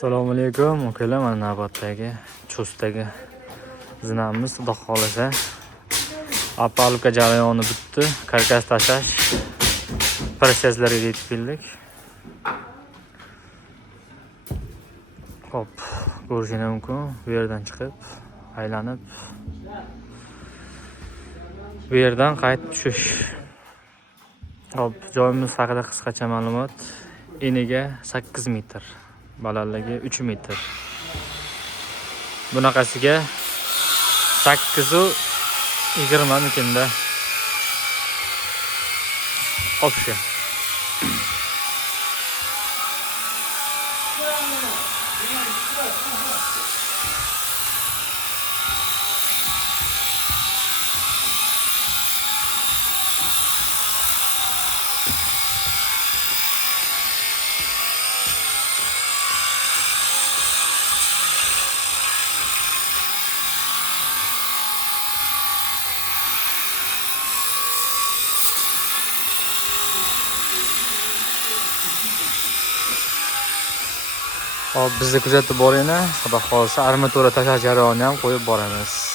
Assalomu alaykum. Ukalar, mana navbatdagi chustdagi zinamiz, xudo xolasa apalka jarayoni bitdi. Karkas tashlash prosesslariga yetib keldik. Hop, ko'rishingiz mumkin. Bu yerdan chiqib, aylanib bu yerdan qaytib tushish. Hop, joyimiz haqida qisqacha ma'lumot. Eniga 8 metr, balandligi 3 metr. Bunaqasiga 8-20 mikenda. Opsiya. Hop, bizni kuzatib boringlar. Xudo xolsa armatura tashlash jarayonini ham qo'yib boramiz.